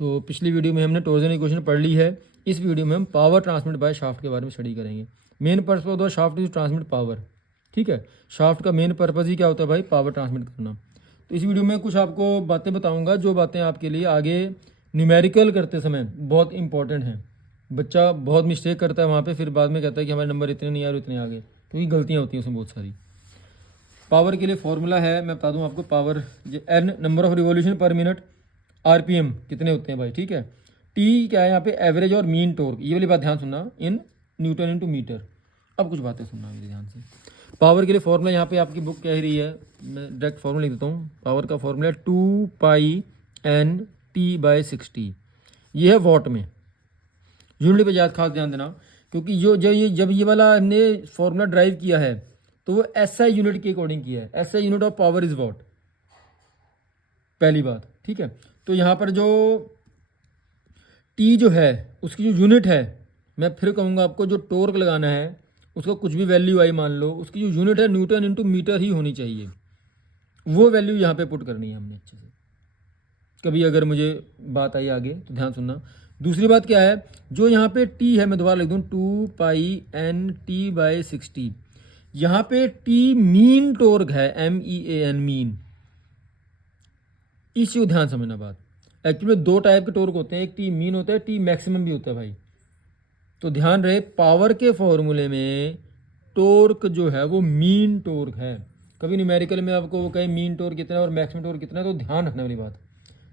तो पिछली वीडियो में हमने टॉर्जन इक्वेशन पढ़ ली है। इस वीडियो में हम पावर ट्रांसमिट बाय शाफ्ट के बारे में स्टडी करेंगे। Main purpose of the shaft is transmit power. ठीक है, शाफ्ट का मेन पर्पज ही क्या होता है भाई? पावर ट्रांसमिट करना। तो इस वीडियो में कुछ आपको बातें बताऊंगा जो बातें आपके लिए आगे न्यूमेरिकल करते समय बहुत इंपॉर्टेंट हैं। बच्चा बहुत मिस्टेक करता है वहाँ पे, फिर बाद में कहता है कि हमारे नंबर इतने नहीं आ रहे, इतने आ गए, क्योंकि गलतियाँ होती हैं उसमें बहुत सारी। पावर के लिए फॉर्मूला है, मैं बता दूं आपको, power N number of revolution per minute, RPM कितने होते हैं भाई। ठीक है, टी क्या है यहाँ पे? एवरेज और मीन टॉर्क। ये वाली बात ध्यान सुनना, इन न्यूटन इनटू मीटर। अब कुछ बातें सुनना मेरे ध्यान से। पावर के लिए फॉर्मूला यहाँ पे आपकी बुक कह रही है, मैं डायरेक्ट फॉर्मूला लिख देता हूँ। पावर का फॉर्मूला है 2πN/T/60। ये है वॉट में। यूनिट पे याद खास ध्यान देना, क्योंकि जब ये वाला हमने फॉर्मूला ड्राइव किया है तो वो एसआई यूनिट के अकॉर्डिंग किया है। SI unit of power is what, पहली बात। ठीक है, तो यहाँ पर जो टी जो है उसकी जो यूनिट है, मैं फिर कहूँगा आपको, जो टॉर्क लगाना है उसका कुछ भी वैल्यू आई मान लो, उसकी जो यूनिट है न्यूटन इनटू मीटर ही होनी चाहिए। वो वैल्यू यहाँ पे पुट करनी है हमने अच्छे से। कभी अगर मुझे बात आई आगे तो ध्यान सुनना। दूसरी बात क्या है, जो यहाँ पे टी है, मैं दोबारा लिख दूँ 2πN/T/60। यहाँ पे टी मीन टॉर्क है, MEAN मीन। इस चीज ध्यान समझना बात। एक्चुअली दो टाइप के टॉर्क होते हैं, एक टी मीन होता है, टी मैक्सिमम भी होता है भाई। तो ध्यान रहे, पावर के फॉर्मूले में टॉर्क जो है वो मीन टॉर्क है। कभी न्यूमेरिकल में आपको वो कहे मीन टॉर्क कितना है और मैक्सिमम टॉर्क कितना है, तो ध्यान रखने वाली बात।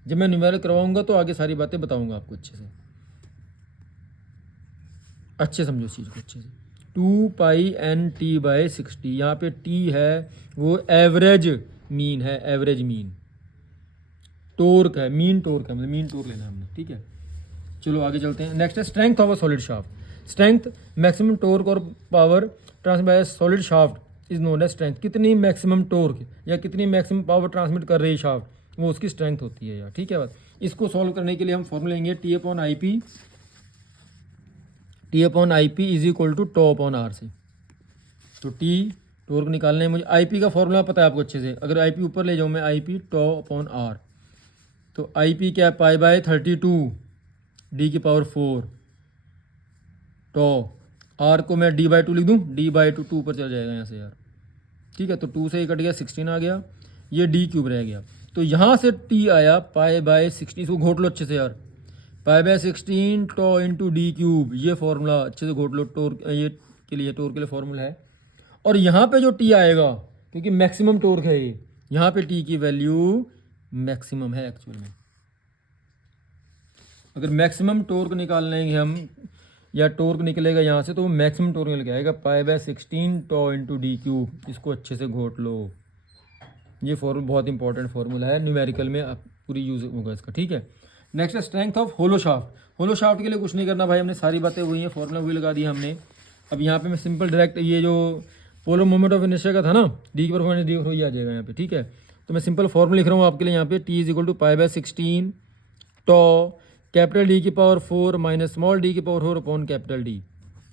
जब मैं न्यूमेरिकल करवाऊंगा तो आगे सारी बातें बताऊंगा आपको अच्छे से। अच्छे समझो इस चीज़ को अच्छे से। 2πN/T/60, यहाँ पे टी है वो एवरेज मीन है, एवरेज मीन। टॉर्क है, मीन टॉर्क है, मतलब मीन टॉर्क लेना है हमने। ठीक है, चलो आगे चलते हैं। नेक्स्ट है strength of a solid shaft. Strength maximum torque और power transmit by solid shaft is known as strength. कितनी मैक्सिमम टॉर्क या कितनी मैक्सिमम पावर ट्रांसमिट कर रही है शाफ्ट, वो उसकी स्ट्रेंथ होती है यार। ठीक है बात। इसको सॉल्व करने के लिए हम फॉर्मूला लेंगे T/IP। T/IP is equal to tau upon R से। तो टी टॉर्क निकालने है मुझे, IP का फॉर्मूला पता है आपको अच्छे से। अगर IP ऊपर ले जाऊँ मैं, IP टॉ अपॉन आर, तो IP क्या है? π/32 D⁴ टॉ। आर को मैं D/2 लिख दूँ, D/2 2 ऊपर चल जाएगा यहाँ से यार। ठीक है, तो 2 से ये कट गया, 16 आ गया, ये D³ रह गया। तो यहाँ से T आया π/16। इसको घोट लो अच्छे से यार, π/16 टॉ इंटू D³। ये फॉर्मूला अच्छे से घोट लो, टॉर्क ये के लिए, टॉर्क के लिए फॉर्मूला है। और यहाँ पे जो T आएगा, क्योंकि मैक्सिमम टॉर्क है ये, यहाँ पे T की वैल्यू मैक्सिमम है एक्चुअल में। अगर मैक्सिमम टॉर्क निकालेंगे हम, या टॉर्क निकलेगा यहाँ से, तो वो मैक्सिमम टॉर्क निकल के आएगा π/16 टॉ इंटू D³। इसको अच्छे से घोट लो। ये फॉर्मूला बहुत इंपॉर्टेंट फॉर्मूला है, न्यूमेरिकल में पूरी यूज होगा इसका। ठीक है, नेक्स्ट है strength of hollow shaft. Hollow shaft के लिए कुछ नहीं करना भाई, हमने सारी बातें वही हैं, फॉर्मूला वही लगा दिया हमने। अब यहाँ पे मैं सिंपल डायरेक्ट, ये जो पोलर मोमेंट ऑफ इनर्शिया का था ना, D ही आ जाएगा यहाँ पे। ठीक है, तो मैं सिंपल फॉर्मूला लिख रहा हूँ आपके लिए यहाँ पे। T is equal to π/16 tau capital D⁴ minus small D⁴ upon capital D।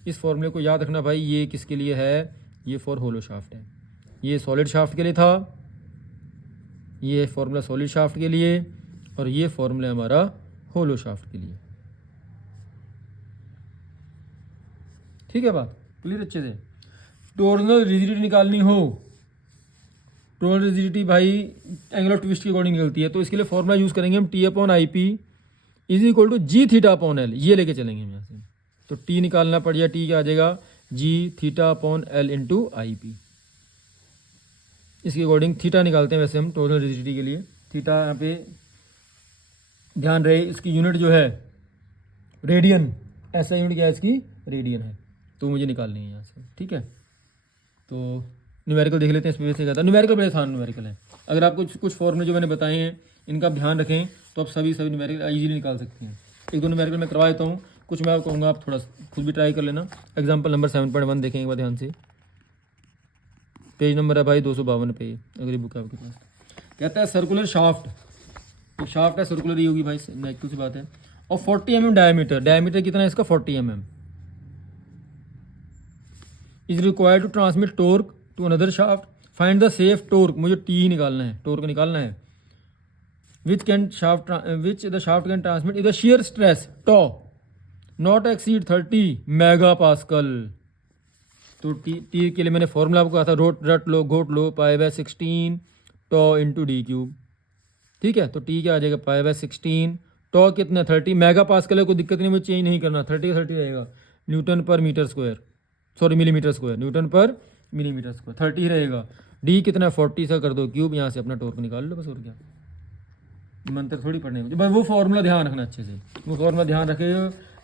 इस फॉर्मूले को याद रखना भाई। ये किसके लिए है? ये फॉर होलो शाफ्ट है। ये सॉलिड शाफ्ट के लिए था, ये फॉर्मूला सॉलिड शाफ्ट के लिए, और ये फॉर्मूला हमारा होलो शाफ्ट के लिए। ठीक है बात क्लियर अच्छे से। टॉर्सनल रिजिडिटी निकालनी हो, टॉर्सनल रिजिडिटी भाई एंगल ऑफ ट्विस्ट के अकॉर्डिंग निकलती है, तो इसके लिए फॉर्मूला यूज करेंगे हम T/IP is equal to G⁻/L। ये लेके चलेंगे हम यहाँ से। तो T निकालना पड़ जाए, T क्या आ जाएगा? G⁻/L into IP। इसके अकॉर्डिंग थीटा निकालते हैं वैसे हम टॉर्सनल रिजिडिटी के लिए। थीटा यहाँ पे ध्यान रहे, इसकी यूनिट जो है रेडियन, ऐसा यूनिट क्या है इसकी? रेडियन है। तो मुझे निकालनी है यहाँ से। ठीक है, तो न्यूमेरिकल देख लेते हैं। इस वजह से कहता है न्यूमेरिकल बड़े आसान न्यूमेरिकल है। अगर आपको कुछ फॉर्मूले जो मैंने बताए हैं इनका ध्यान रखें तो आप सभी न्यूमेरिकल ईजिली निकाल सकते हैं। एक दो न्यूमेरिकल मैं करवा देता हूँ, कुछ मैं आपको कहूँगा आप थोड़ा खुद भी ट्राई कर लेना। एग्जाम्पल नंबर 7.1 देखें एक बार ध्यान से। पेज नंबर है भाई 252 पे, अगर ये बुक है आपके पास। कहता है सर्कुलर शाफ्ट, तो शाफ्ट है सर्कुलर ही होगी भाई, नेगेटिव सी बात है। और 40 mm डायमीटर, डायमीटर कितना है इसका? 40 mm is required to transmit torque to another shaft. Find the safe torque, मुझे T ही निकालना है, टॉर्क निकालना है। which the shaft can transmit is the shear stress tau not exceed 30 megapascal। तो टी के लिए मैंने फॉर्मूला आपको कहा था, रट लो घोट लो, pi by 16 tau into d cube. ठीक है, तो टी क्या आ जाएगा, पाई बाय 16, टॉ कितना 30 मेगा पास्कल है, कोई दिक्कत नहीं, मुझे चेंज नहीं करना, 30 का 30 रहेगा, newton per metre square, sorry millimetre square, newton per millimetre square 30 रहेगा। डी कितना 40 सा कर दो क्यूब, यहाँ से अपना टॉर्क निकाल लो बस, और क्या मंत्र थोड़ी पढ़ने मुझे, बस वो फॉर्मूला ध्यान रखना अच्छे से, वो फॉर्मूला ध्यान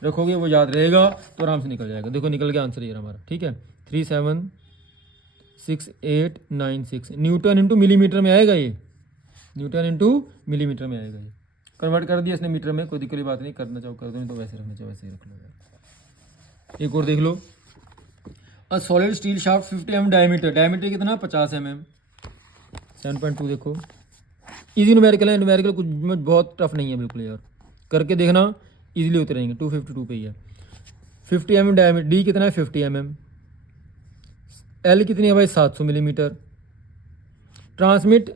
रखोगे वो याद रहेगा तो आराम से निकल जाएगा। देखो निकल गया आंसर ये हमारा। ठीक है, 376,896 न्यूटन इंटू मिलीमीटर में आएगा, ये न्यूटन इंटू मिलीमीटर में आएगा। ये कन्वर्ट कर दिया इसने मीटर में, कोई दिक्कत की बात नहीं, करना चाहो कर दो, नहीं तो वैसे रखना चाहो वैसे ही रख लो यार। एक और देख लो, a solid steel shaft 50 mm diameter, diameter कितना 50 mm, 7.2 देखो, इजी न्यूमेरिकल है, न्यूमेरिकल कुछ बहुत टफ नहीं है बिल्कुल यार, करके देखना इजीली उतरेंगे। 252 पे ही है, 50 mm डायमीटर, डी कितना है 50 mm, एल कितनी है भाई 700 मिलीमीटर, ट्रांसमिट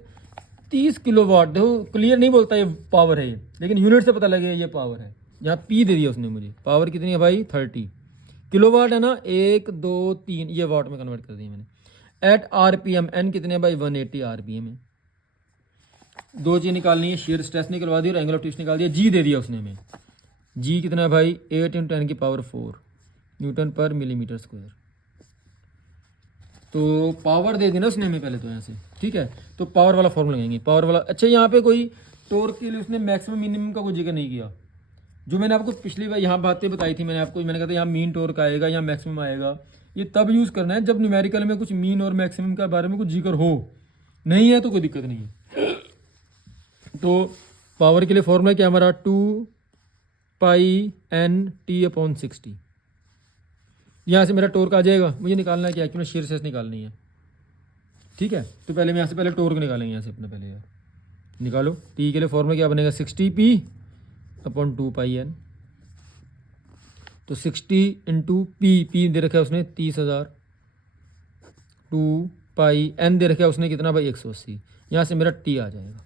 30 किलोवाट। देखो क्लियर नहीं बोलता ये पावर है ये, लेकिन यूनिट से पता लगे ये पावर है, यहाँ पी दे दिया उसने मुझे, पावर कितनी है भाई 30 किलोवाट है ना, 1 2 3 ये वाट में कन्वर्ट कर दिया मैंने। एट आरपीएम, एन कितने भाई 180 आरपीएम है। दो चीज निकालनी है, शेयर स्ट्रेस निकलवा दी और एंगल ऑफ ट्विस्ट निकाल दिया, जी दे दिया उसने हमें, जी कितना है भाई 8 × 10 की power 4 Newton per millimetre square. तो पावर दे दी ना उसने हमें पहले तो यहाँ से। ठीक है, तो पावर वाला फॉर्मूला लगाएंगे, पावर वाला। अच्छा, यहाँ पे कोई टॉर्क के लिए उसने मैक्सिमम मिनिमम का कोई जिक्र नहीं किया, जो मैंने आपको पिछली बार यहाँ बातें बताई थी, मैंने कहा था यहाँ मीन टॉर्क आएगा, यहाँ मैक्सिमम आएगा, ये तब यूज़ करना है जब न्यूमेरिकल में कुछ मीन और मैक्सिमम के बारे में कुछ जिक्र हो, नहीं है तो कोई दिक्कत नहीं है। तो पावर के लिए फॉर्मूला क्या हमारा 2 पाई एन T/60। यहाँ से मेरा टॉर्क आ जाएगा, मुझे निकालना है कि एक्चुअली शेयर स्ट्रेस निकालनी है। ठीक है, तो पहले मैं यहाँ से पहले टॉर्क निकालेंगे, यहाँ से अपने पहले यार निकालो। टी के लिए फॉर्मूला क्या बनेगा 60p/2 पाई एन, तो 60 × पी दे रखा है उसने 30,000, 2 पाई एन दे रखा है उसने कितना भाई 180, यहाँ से मेरा टी आ जाएगा।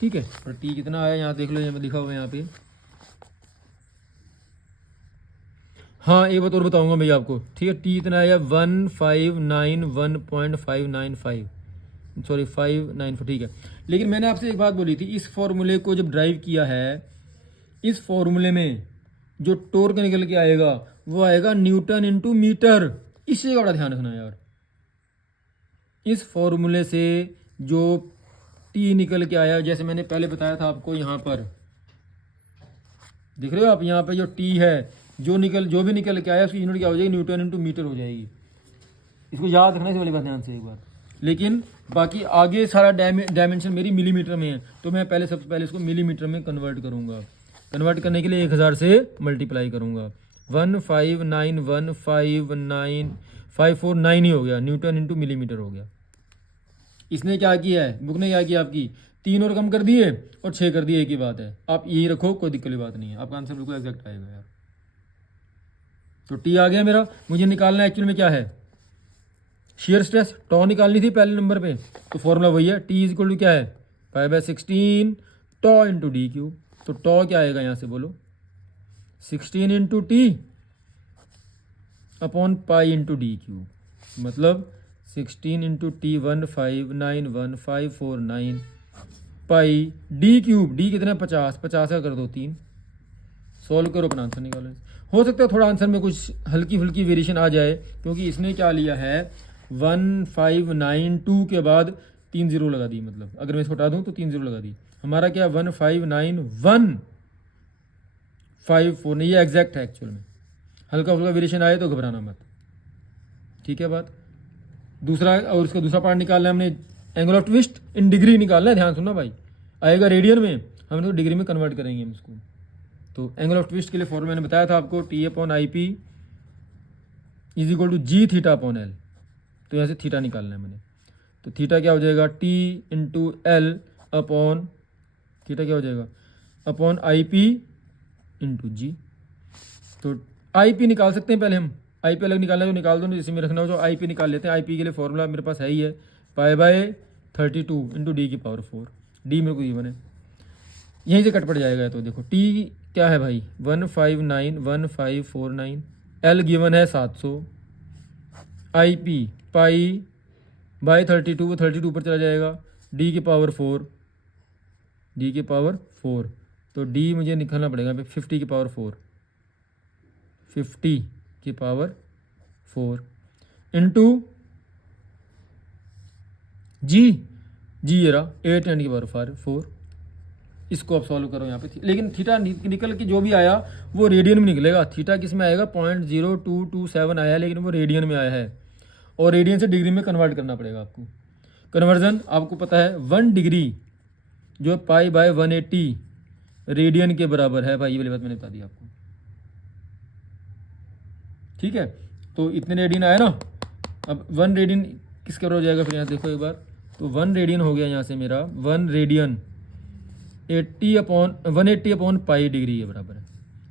ठीक है, और टी कितना आया यहाँ देख लो, यहाँ पे लिखा हुआ है यहाँ पे। हाँ एक बात और बताऊंगा मैं आपको, ठीक है, टी इतना आया 1591.595, सॉरी 594। ठीक है, लेकिन मैंने आपसे एक बात बोली थी, इस फॉर्मूले को जब ड्राइव किया है, इस फॉर्मूले में जो टॉर्क निकल के आएगा वो आएगा न्यूटन इंटू मीटर। इस चीज़ का बड़ा ध्यान रखना यार, इस फॉर्मूले से जो टी निकल के आया, जैसे मैंने पहले बताया था आपको, यहाँ पर देख रहे हो आप, यहाँ पे जो टी है जो भी निकल के आया उसकी यूनिट क्या हो जाएगी, न्यूटन इंटू मीटर हो जाएगी। इसको याद रखना इस वाली बात ध्यान से एक बार। लेकिन बाकी आगे सारा डायमेंशन मेरी मिलीमीटर में है, तो मैं सबसे पहले इसको मिलीमीटर में कन्वर्ट करूंगा। कन्वर्ट करने के लिए 1000 से मल्टीप्लाई करूंगा, 159159 ही हो गया, न्यूटन इंटू मिलीमीटर हो गया। इसने क्या किया है, बुक ने क्या किया आपकी, 3 और कम कर दिए और 6 कर दिए, एक ही बात है। आप यही रखो, कोई दिक्कत की बात नहीं है, आपका आंसर बिल्कुल एग्जैक्ट आएगा यार। तो टी आ गया मेरा, मुझे निकालना एक्चुअल में क्या है, शेयर स्ट्रेस, टॉ निकालनी थी पहले नंबर पे, तो फॉर्मूला वही है, टी इज इक्वल टू क्या है, π/16 टॉ इंटू डी क्यूब। तो टॉ क्या आएगा यहाँ से बोलो, 16 × T/π इंटू डी क्यूब, मतलब 16 × T 1591.549 पाई डी क्यूब, डी कितना 50 का कर दो 3, सॉल्व करो अपना आंसर निकालो। हो सकता है थोड़ा आंसर में कुछ हल्की फुल्की वेरिएशन आ जाए, क्योंकि इसने क्या लिया है 1592 के बाद 3 0 लगा दी, मतलब अगर मैं इसको हटा दूं तो 3 0 लगा दी। हमारा क्या 159154 नहीं, ये एग्जैक्ट है एक्चुअल में, हल्का फुल्का वेरिएशन आए तो घबराना मत। ठीक है बात। दूसरा, और इसका दूसरा पार्ट निकालना है हमने, angle of twist in degree निकालना है, ध्यान सुनना भाई, आएगा रेडियन में, हम इसको डिग्री में कन्वर्ट करेंगे हम इसको। तो एंगल ऑफ ट्विस्ट के लिए फॉर्मूला मैंने बताया था आपको, T/IP is equal to G(θ/L), तो यहाँ से थीटा निकालना है मैंने, तो थीटा क्या हो जाएगा, T × L अपॉन, थीटा क्या हो जाएगा अपॉन IP × G। तो IP निकाल सकते हैं पहले हम, IP अलग निकालना है तो निकाल दो, नहीं जैसे में रखना हो तो IP निकाल लेते हैं। IP के लिए फॉर्मूला मेरे पास है ही है, π/32 × D⁴, D मेरे को गिवन है, यहीं से कट पड़ जाएगा। तो देखो टी क्या है भाई 1591549, एल गिवन है 700, आई पी पाई बाई 32 वो 32 पर चला जाएगा, डी की पावर 4, डी की पावर 4, तो डी मुझे निकालना पड़ेगा 50 की पावर 4, 50 की पावर 4 इंटू जी, जी ये रहा 8 10 की पावर 4। इसको आप सॉल्व करो यहाँ पे, लेकिन थीटा निकल के जो भी आया वो रेडियन में निकलेगा। थीटा किस में आएगा 0.0227 आया है, लेकिन वो रेडियन में आया है, और रेडियन से डिग्री में कन्वर्ट करना पड़ेगा आपको। कन्वर्जन आपको पता है 1 डिग्री जो पाई बाय 180 रेडियन के बराबर है भाई, ये वाली बात मैंने बता दी आपको। ठीक है, तो इतने रेडियन आया ना। अब 1 रेडियन किसके बराबर हो जाएगा फिर यहाँ देखो एक बार, तो 1 रेडियन हो गया यहाँ से मेरा 1 रेडियन 180 अपॉन पाई डिग्री के बराबर है।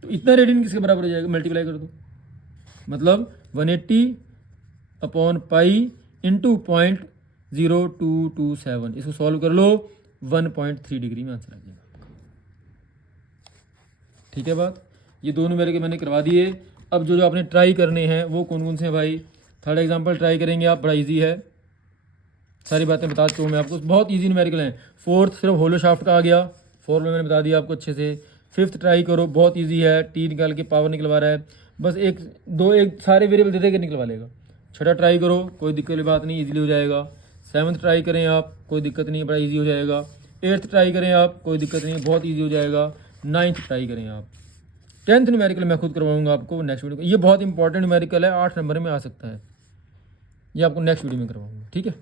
तो इतना रेडियन किसके बराबर हो जाएगा, मल्टीप्लाई कर दो, मतलब 180 अपॉन पाई इंटू 0.0227, इसको सॉल्व कर लो 1.3 डिग्री में आंसर आ जाएगा। ठीक है बात, ये दोनों मेरे के मैंने करवा दिए। अब जो आपने ट्राई करने हैं वो कौन कौन से हैं भाई। थर्ड एग्जांपल ट्राई करेंगे आप, बड़ा इजी है, सारी बातें बता चुका हूँ मैं आपको, बहुत इजी न्यूमेरिकल हैं। फोर्थ सिर्फ होलो शाफ्ट का आ गया, फोर्थ में मैंने बता दिया आपको अच्छे से। फिफ्थ ट्राई करो, बहुत इजी है, टी निकाल के पावर निकलवा रहा है, बस एक सारे वेरिएबल दे दे के निकलवा लेगा। छठा ट्राई करो, कोई दिक्कत वाली बात नहीं, इजीली हो जाएगा। सेवन्थ ट्राई करें आप, कोई दिक्कत नहीं, बड़ा इजी हो जाएगा। एट्थ ट्राई करें आप, कोई दिक्कत नहीं, बहुत ईजी हो जाएगा। नाइन्थ ट्राई करें आप। 10th न्यूमेरिकल मैं खुद करवाऊंगा आपको नेक्स्ट वीडियो में, ये बहुत इंपॉर्टेंट न्यूमेरिकल है, 8 नंबर में आ सकता है, ये आपको नेक्स्ट वीडियो में करवाऊंगा। ठीक है।